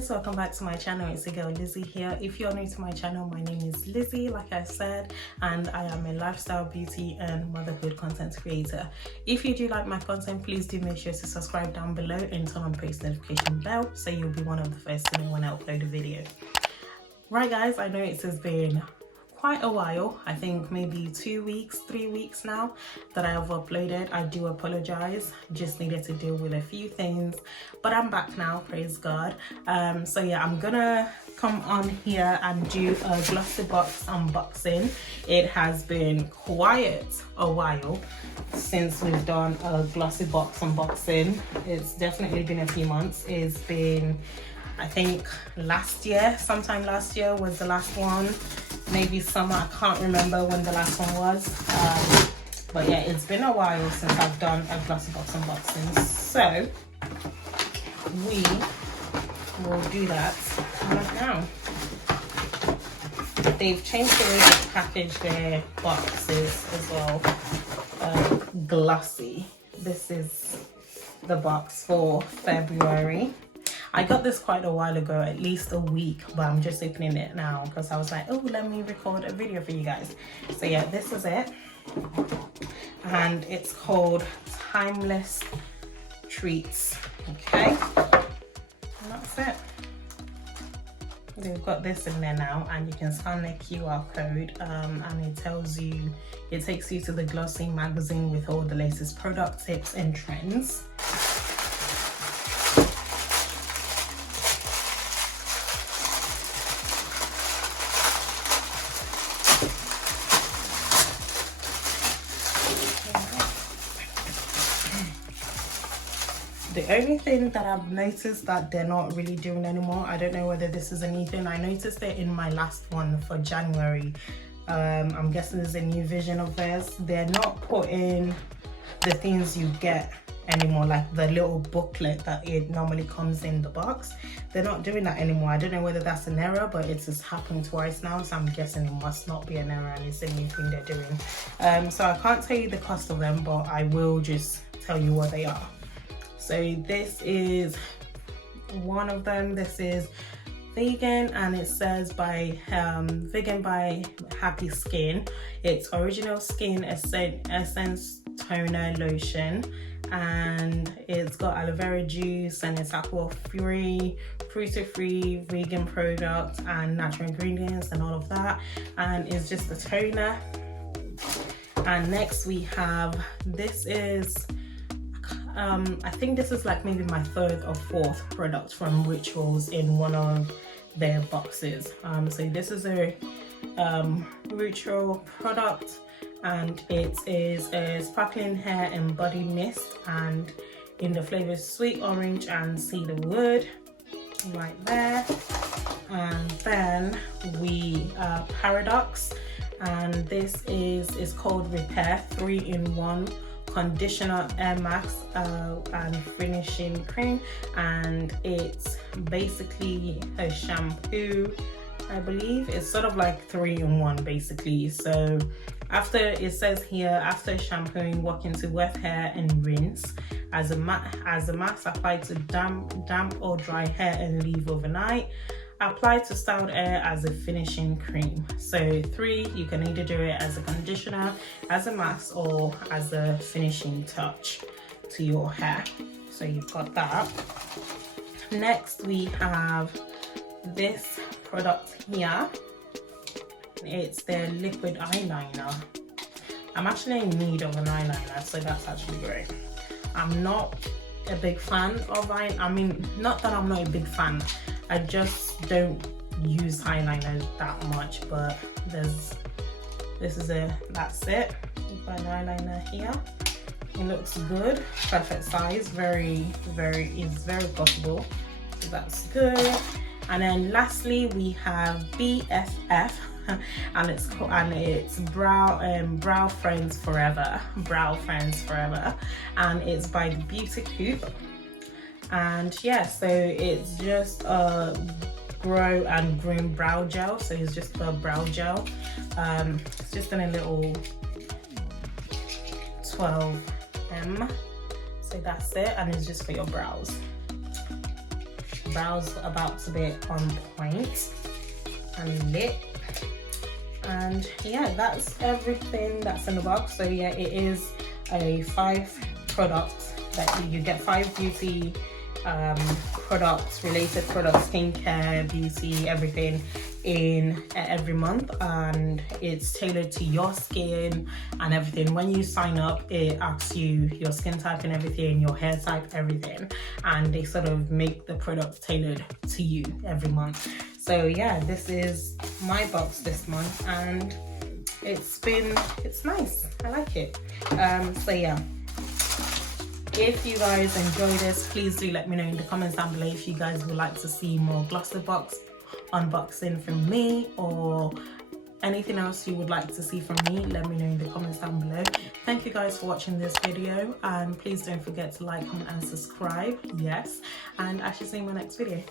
guys, welcome back to my channel. It's your girl Lizzie here. If you're new to my channel, my name is Lizzie, like I said, and I am a lifestyle, beauty and motherhood content creator. If you do like my content, please do make sure to subscribe down below and turn on post notification bell so you'll be one of the first to know when I upload a video. Right guys, I know it has been quite a while, I think maybe 2 weeks, 3 weeks now that I have uploaded. I do apologize, just needed to deal with a few things, but I'm back now, praise God. So yeah, I'm gonna come on here and do a GLOSSYBOX unboxing. It has been quite a while since we've done a GLOSSYBOX unboxing. It's definitely been a few months. It's been, I think last year, sometime last year was the last one, maybe summer, I can't remember when the last one was, but yeah, it's been a while since I've done a GLOSSYBOX unboxing, so we will do that right now. They've changed the way they package their boxes as well. Glossy. This is the box for February. I got this quite a while ago, at least a week, but I'm just opening it now because I was like, oh, let me record a video for you guys. So yeah, this is it. And it's called Timeless Treats, okay? And that's it. They've got this in there now, and you can scan the QR code and it tells you, it takes you to the Glossy magazine with all the latest product tips and trends. The only thing that I've noticed that they're not really doing anymore, I don't know whether this is a new thing. I noticed it in my last one for January. I'm guessing there's a new vision of theirs. They're not putting the things you get anymore, like the little booklet that it normally comes in the box. They're not doing that anymore. I don't know whether that's an error, but it's just happened twice now, so I'm guessing it must not be an error and it's a new thing they're doing. So I can't tell you the cost of them, but I will just tell you what they are. So this is one of them. This is vegan, and it says by vegan by Happy Skin. It's original skin essence toner lotion, and it's got aloe vera juice, and it's alcohol free, cruelty free, vegan product and natural ingredients and all of that, and it's just a toner. And next we have, this is I think this is like maybe my third or fourth product from Rituals in one of their boxes. So this is a Ritual product, and it is a sparkling hair and body mist, and in the flavors sweet orange and cedarwood, right there. And then we Paradox, and this is called Repair 3-in-1 conditioner, air mask and finishing cream, and it's basically a shampoo, I believe. It's sort of like 3-in-1 basically. So after, it says here, after shampooing, walk into wet hair and rinse. As a mask, apply to damp or dry hair and leave overnight. Apply to styled hair as a finishing cream. So 3, you can either do it as a conditioner, as a mask, or as a finishing touch to your hair. So you've got that. Next we have this product here. It's their liquid eyeliner. I'm actually in need of an eyeliner, so that's actually great. I'm not a big fan of I mean, not that I'm not a big fan, I just don't use eyeliners that much, but that's it. You've got an eyeliner here. It looks good, perfect size, very possible. So that's good. And then lastly we have BFF, and it's brow friends forever, and it's by the Beauty Coop. And yeah, so it's just a grow and groom brow gel. So it's just a brow gel. It's just in a little 12 So that's it, and it's just for your brows. brows about to be on point, and lip. And yeah, that's everything that's in the box. So yeah, it is a 5 products that you get 5 beauty products, related products, skincare, beauty, everything in every month, and it's tailored to your skin and everything. When you sign up, it asks you your skin type and everything, your hair type, everything, and they sort of make the product tailored to you every month. So yeah, this is my box this month, and it's nice. I like it. So yeah, if you guys enjoy this, please do let me know in the comments down below if you guys would like to see more GLOSSYBOX unboxing from me, or anything else you would like to see from me. Let me know in the comments down below. Thank you guys for watching this video, and please don't forget to like, comment and subscribe. Yes, and I shall see you in my next video.